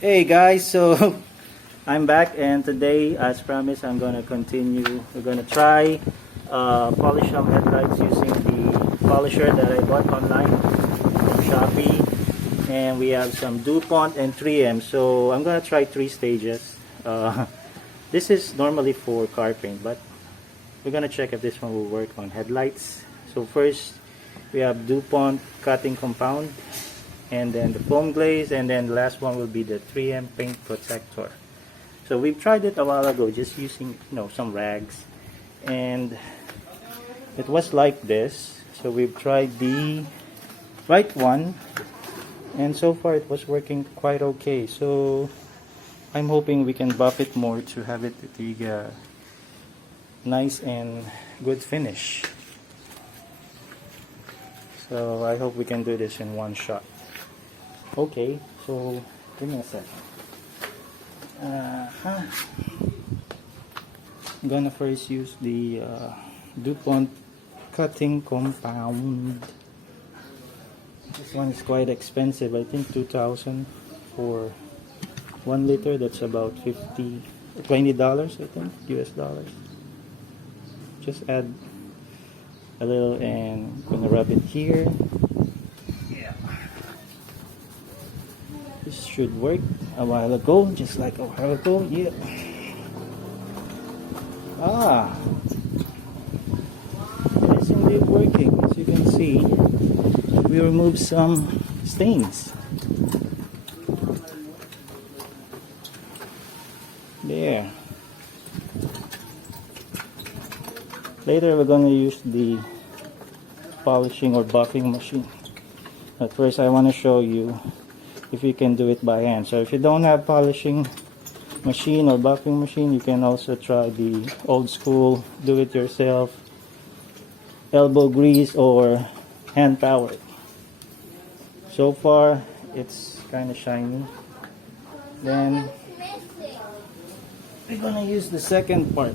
Hey guys, so I'm back, and today, as promised, I'm gonna continue. We're gonna try polish some headlights using the polisher that I bought online from Shopee, and we have some DuPont and 3M. So I'm gonna try 3 stages. This is normally for car paint, but we're gonna check if this one will work on headlights. So first, we have DuPont cutting compound, and then the foam glaze, and then the last one will be the 3M paint protector. So we've tried it a while ago just using some rags, and it was like this. So we've tried the right one, and so far it was working quite okay. So I'm hoping we can buff it more to have it the nice and good finish. So I hope we can do this in one shot. Okay, so give me a second. I'm gonna first use the DuPont cutting compound. This one is quite expensive. I think 2,000 for 1 liter. That's about $20, I think, US dollars. Just add a little, and I'm gonna rub it here. This should work. A while ago, just like a while ago. Yeah. It's indeed working. As you can see, we removed some stains. There. Later we're going to use the polishing or buffing machine. But first I want to show you if you can do it by hand. So if you don't have polishing machine or buffing machine, you can also try the old school do it yourself elbow grease or hand powered. So far it's kind of shiny. Then we're gonna use the second part.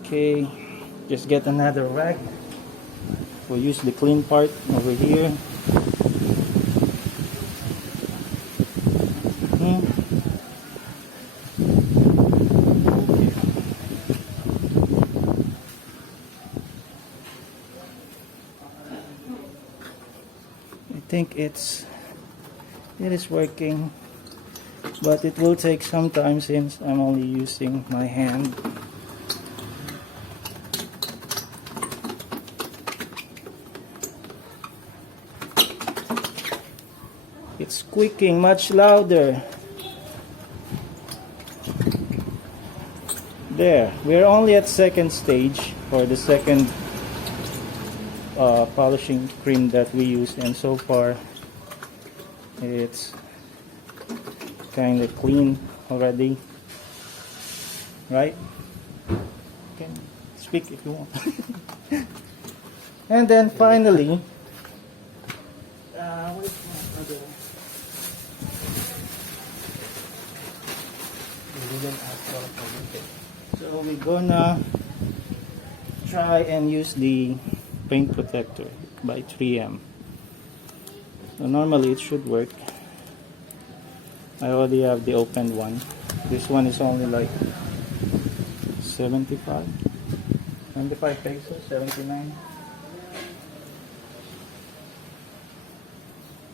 Okay, just get another rag. We'll use the clean part over here. I think it is working, but it will take some time since I'm only using my hand. It's squeaking much louder. There, we're only at second stage, or the second polishing cream that we use, and so far it's kind of clean already, right? You can speak if you want. And then finally, where's my other? So we're gonna try and use the paint protector by 3M. So normally it should work. I already have the opened one. This one is only like 75 pesos, 79.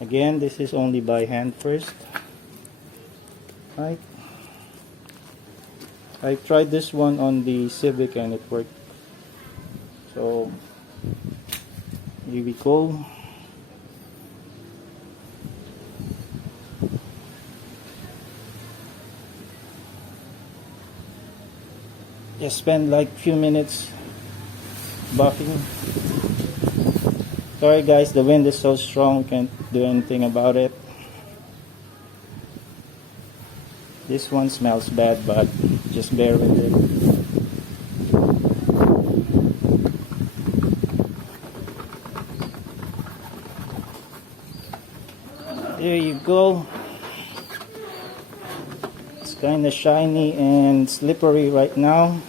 Again, this is only by hand first, right? I tried this one on the Civic and it worked. So here we go. Just spend like few minutes buffing. Sorry guys, the wind is so strong, we can't do anything about it. This one smells bad, but just bear with it. There you go. It's kind of shiny and slippery right now.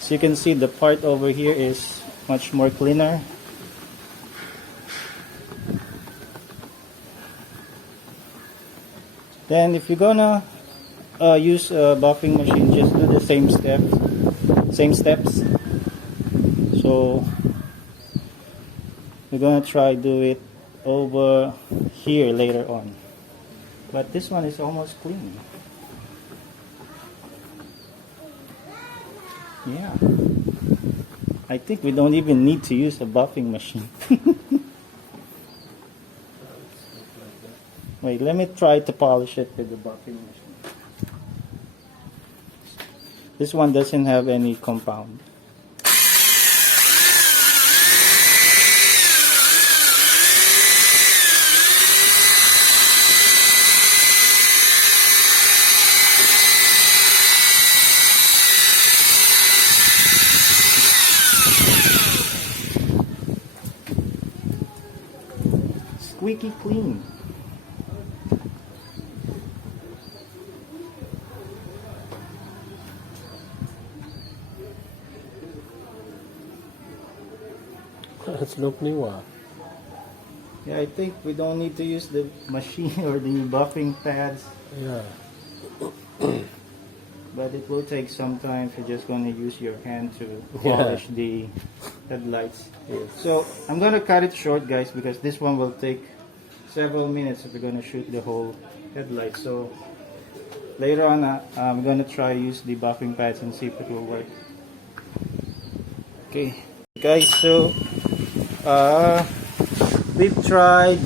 So you can see the part over here is much more cleaner. Then if you're gonna use a buffing machine, just do the same steps. So we're gonna try do it over here later on. But this one is almost clean. Yeah. I think we don't even need to use a buffing machine. Wait, let me try to polish it with the buffing machine. This one doesn't have any compound. Squeaky clean. It's look new. Yeah, I think we don't need to use the machine or the buffing pads. Yeah. But it will take some time if you're just going to use your hand to polish the headlights. Yes. So I'm going to cut it short, guys, because this one will take several minutes if we're going to shoot the whole headlight. So later on, I'm going to try use the buffing pads and see if it will work. Okay, guys, so we've tried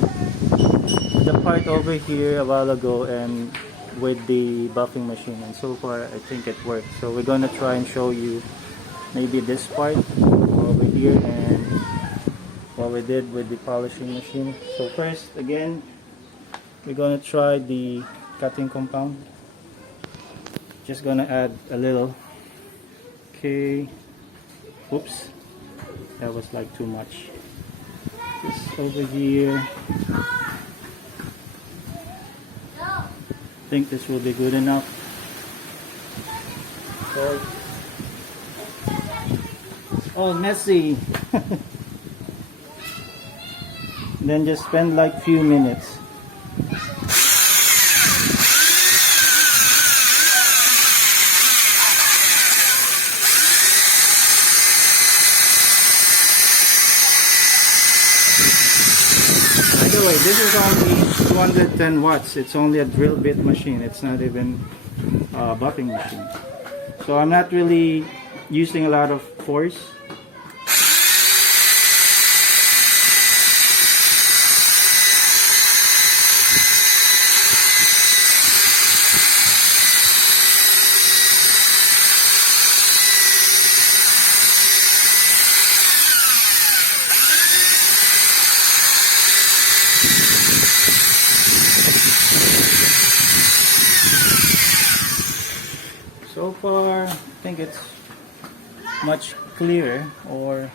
the part over here a while ago and with the buffing machine, and so far I think it worked. So we're gonna try and show you maybe this part over here and what we did with the polishing machine. So first, again, we're gonna try the cutting compound. Just gonna add a little. Okay, oops, that was like too much. This over here. I think this will be good enough. Oh, messy. Then just spend like few minutes. By the way, this is only 210 watts. It's only a drill bit machine. It's not even a buffing machine. So I'm not really using a lot of force. So far, I think it's much clearer or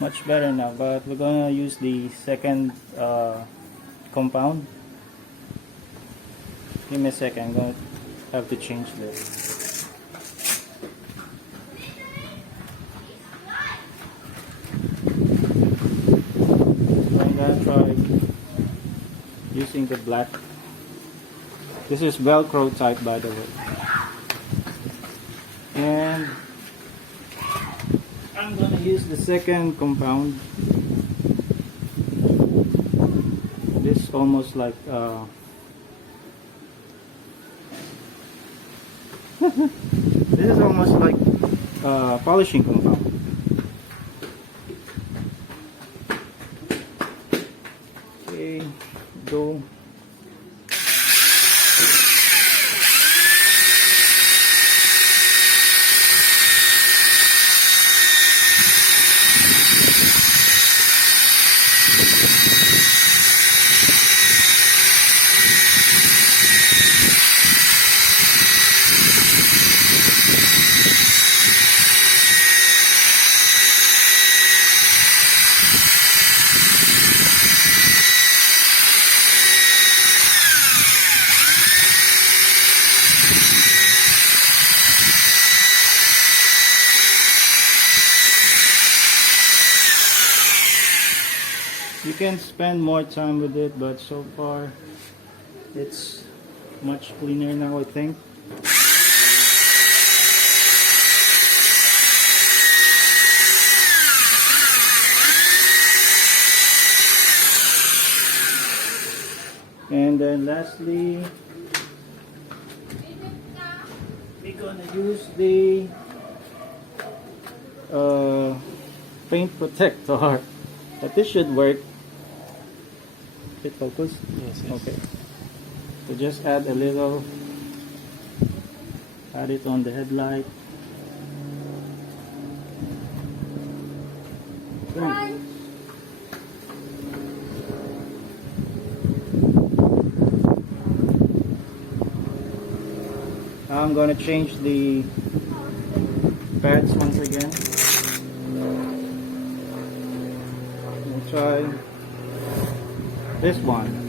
much better now, but we're gonna use the second compound. Give me a second, I'm gonna have to change this. So I'm gonna try using the black. This is Velcro type, by the way. And I'm gonna use the second compound. This almost like this is almost like polishing compound. Okay, go. You can spend more time with it, but so far It's much cleaner now, I think. And then lastly, we're gonna use the paint protector, but this should work. Hit focus? Yes, yes. Okay. So just add a little, add it on the headlight. Boom. Now I'm going to change the pads once again. We'll try this one.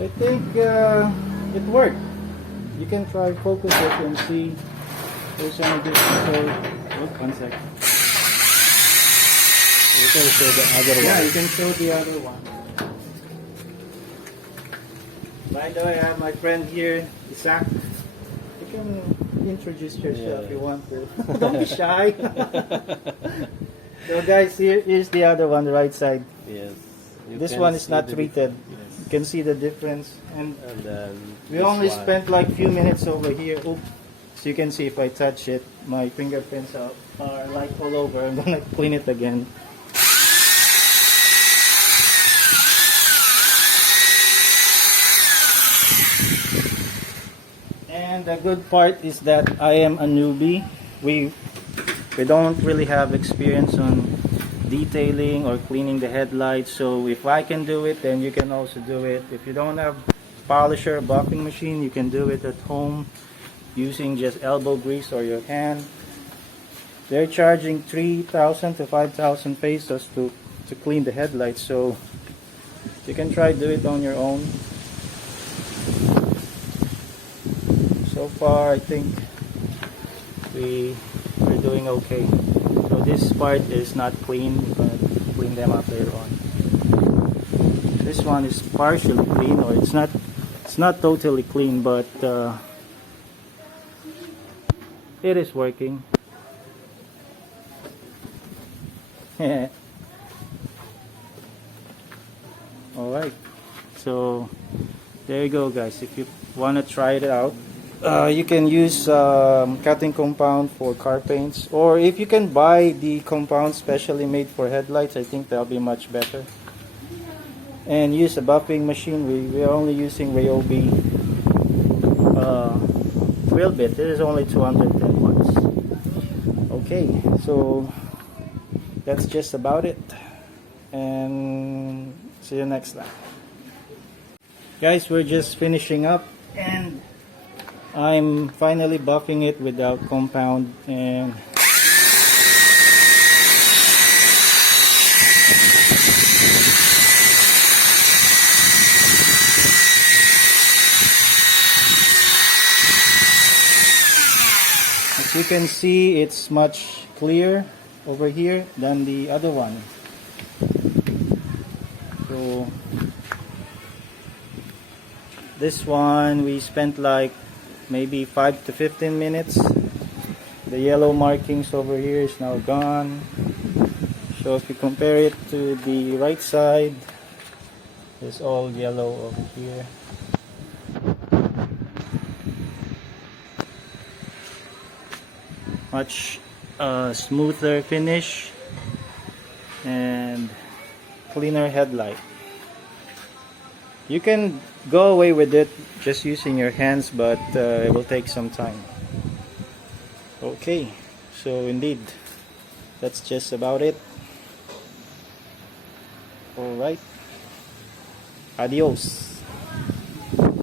I think it worked. You can try focus it and see if there's any difference. So, oh, 1 second. You can show the other one. Yeah, you can show the other one. By the way, I have my friend here, Isaac. You can introduce yourself if you want to. Don't be shy. So guys, here's the other one, the right side. Yes. You This can one is see not the treated. difference. You can see the difference. And Then we this only one. spent like a few minutes over here. Oop. So you can see if I touch it, my fingerprints are like all over. I'm gonna clean it again. And the good part is that I am a newbie. We don't really have experience on detailing or cleaning the headlights, so if I can do it, then you can also do it. If you don't have polisher or buffing machine, you can do it at home using just elbow grease or your hand. They're charging 3,000 to 5,000 pesos to clean the headlights, so you can try do it on your own. So far I think we're doing okay. So this part is not clean. We're going to clean them up later on. This one is partially clean, or it's not totally clean, but it is working. Alright, so there you go guys. If you want to try it out, you can use cutting compound for car paints, or if you can buy the compound specially made for headlights, I think that'll be much better. And use a buffing machine. We're only using Ryobi drill bit. It is only 210 watts. Okay, so that's just about it, and see you next time. Guys, we're just finishing up, and I'm finally buffing it without compound, and as you can see, it's much clearer over here than the other one. So this one we spent like maybe 5 to 15 minutes. The yellow markings over here is now gone. So if you compare it to the right side, it's all yellow over here. Much smoother finish and cleaner headlight. You can go away with it just using your hands, but it will take some time. Okay, so indeed, that's just about it. Alright, adios.